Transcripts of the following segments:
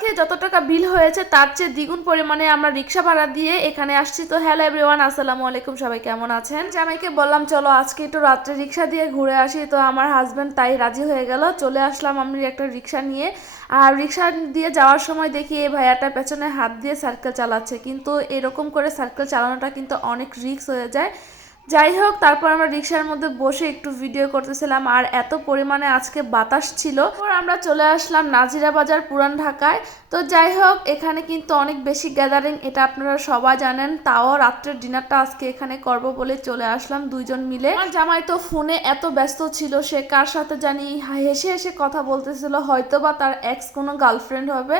খেয়ে যত টাকা বিল হয়েছে, তার চেয়ে দ্বিগুণ পরিমাণে আমরা রিক্সা ভাড়া দিয়ে এখানে আসছি। তো হ্যালো এভরিওয়ান, আসসালামু আলাইকুম। সবাই কেমন আছেন? জামাইকে বললাম, চলো আজকে একটু রাত্রে রিক্সা দিয়ে ঘুরে আসি। তো আমার হাজব্যান্ড তাই রাজি হয়ে গেল। চলে আসলাম আমি একটা রিক্সা নিয়ে। আর রিক্সা দিয়ে যাওয়ার সময় দেখি এই ভাইয়াটা পেছনে হাত দিয়ে সার্কেল চালাচ্ছে। কিন্তু এরকম করে সার্কেল চালানোটা কিন্তু অনেক রিস্ক হয়ে যায়। যাই হোক, তারপর আমরা রিক্সার মধ্যে বসে একটু ভিডিও করতেছিলাম আর এত পরিমাণে আজকে বাতাস ছিল। তারপর আমরা চলে আসলাম নাজিরা বাজার পুরান ঢাকায়। তো যাই হোক, এখানে কিন্তু অনেক বেশি গ্যাদারিং এটা আপনারা সবাই জানেন। তাও রাত্রের ডিনারটা আজকে এখানে করব বলে চলে আসলাম দুইজন মিলে। আমার জামাই তো ফোনে এত ব্যস্ত ছিল, সে কার সাথে জানি হেসে হেসে কথা বলতেছিল হয়তো বা তার এক্স কোনো গার্লফ্রেন্ড হবে।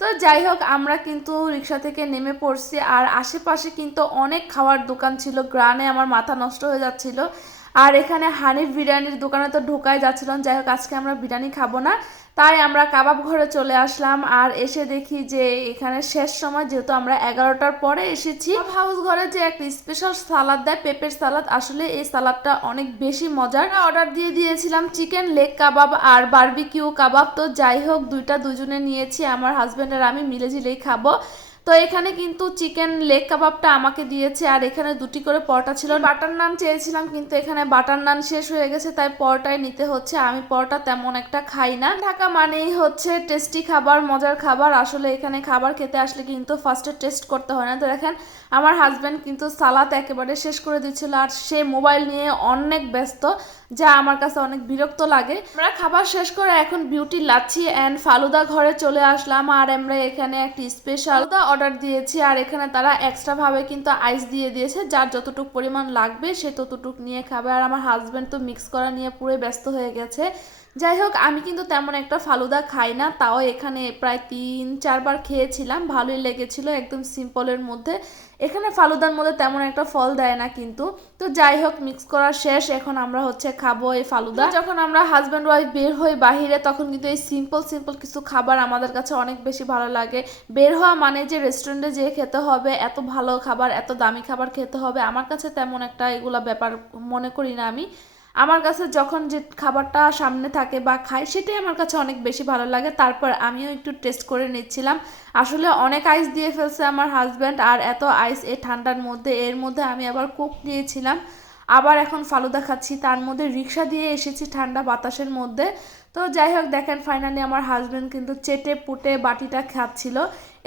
তো যাই হোক, আমরা কিন্তু রিক্সা থেকে নেমে পড়ছি আর আশেপাশে কিন্তু অনেক খাওয়ার দোকান ছিল। গ্রানে আমার মাথা নষ্ট হয়ে যাচ্ছিল। আর এখানে হানিফ বিরিয়ানির দোকানে তো ঢোকাই যাচ্ছিলাম, যাই হোক আজকে আমরা বিরিয়ানি খাব না। তাই আমরা কাবাব ঘরে চলে আসলাম আর এসে দেখি যে এখানে শেষ সময়, যেহেতু আমরা এগারোটার পরে এসেছি। হাউস ঘরে যে একটা স্পেশাল সালাদ দেয় পেঁপের সালাদ আসলে এই সালাদটা অনেক বেশি মজার। অর্ডার দিয়ে দিয়েছিলাম চিকেন লেগ কাবাব আর বারবিকিউ কাবাব। তো যাই হোক, দুইটা দুজনে নিয়েছি, আমার হাজব্যান্ড আর আমি মিলে ঝিলেই খাব। তো এখানে কিন্তু চিকেন লেগ কাবাবটা আমাকে দিয়েছে, আর এখানে দুটি করে পরোটা ছিল। বাটার নান চেয়েছিলাম, কিন্তু এখানে বাটার নান শেষ হয়ে গেছে, তাই পরোটাই নিতে হচ্ছে। আমি পরোটা তেমন একটা খাই না। ঢাকা মানেই হচ্ছে টেস্টি খাবার, মজার খাবার। আসলে এখানে খাবার খেতে আসলে কিন্তু ফার্স্টে টেস্ট করতে হয় না। তো দেখেন, আমার হাজব্যান্ড কিন্তু সালাদ একেবারে শেষ করে দিচ্ছিল, আর সে মোবাইল নিয়ে অনেক ব্যস্ত। যা আমার কাছে অনেক বিরক্ত লাগে। আমরা খাবার শেষ করে এখন বিউটি লাচ্ছি অ্যান্ড ফালুদা ঘরে চলে আসলাম আর আমরা এখানে একটি স্পেশাল অর্ডার দিয়েছি আর এখানে তারা এক্সট্রা ভাবে কিন্তু আইস দিয়ে দিয়েছে, যার যতটুক পরিমাণ লাগবে সে ততটুক নিয়ে খাবে। আর আমার হাজব্যান্ড তো মিক্স করা নিয়ে পুরো ব্যস্ত হয়ে গেছে। যাই হোক, আমি কিন্তু তেমন একটা ফালুদা খাই না। তাও এখানে প্রায় তিন, চারবার খেয়েছিলাম। ভালোই লেগেছিল একদম সিম্পলের মধ্যে। এখানে ফালুদার মধ্যে তেমন একটা ফল দেয় না কিন্তু। তো যাই হোক মিক্স করা শেষ। এখন আমরা হচ্ছে খাব এই ফালুদা। যখন আমরা হাজব্যান্ড ওয়াইফ বের হই বাহিরে, তখন কিন্তু এই সিম্পল সিম্পল কিছু খাবার আমাদের কাছে অনেক বেশি ভালো লাগে। বের হওয়া মানে যে রেস্টুরেন্টে যেয়ে খেতে হবে, এত ভালো খাবার, এত দামি খাবার খেতে হবে, আমার কাছে তেমন একটা এগুলা ব্যাপার মনে করি না আমি। আমার কাছে যখন যে খাবারটা সামনে থাকে বা খাই, সেটাই আমার কাছে অনেক বেশি ভালো লাগে। তারপর আমিও একটু টেস্ট করে নিচ্ছিলাম। আসলে অনেক আইস দিয়ে ফেলছে আমার হাজব্যান্ড আর এত আইস এ ঠান্ডার মধ্যে, এর মধ্যে আমি আবার কোক নিয়েছিলাম আবার এখন ফালুদা খাচ্ছি তার মধ্যে রিক্সা দিয়ে এসেছি ঠান্ডা বাতাসের মধ্যে। তো যাই হোক, দেখেন ফাইনালি আমার হাজব্যান্ড কিন্তু চেটে পুটে বাটিটা খাচ্ছিল।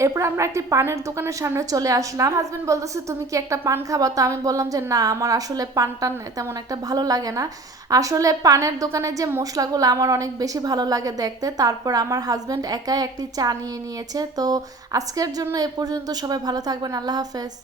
এরপর আমরা একটি পানের দোকানের সামনে চলে আসলাম। হাজব্যান্ড বলতেছে, তুমি কি একটা পান খাবা? তো আমি বললাম যে, না, আমার আসলে পান টান তেমন একটা ভালো লাগে না। আসলে পানের দোকানে যে মশলাগুলো আমার অনেক বেশি ভালো লাগে দেখতে, তারপর আমার হাজব্যান্ড একাই একটি চা নিয়ে নিয়েছে। তো আজকের জন্য এ পর্যন্ত সবাই ভালো থাকবেন। আল্লাহ হাফেজ।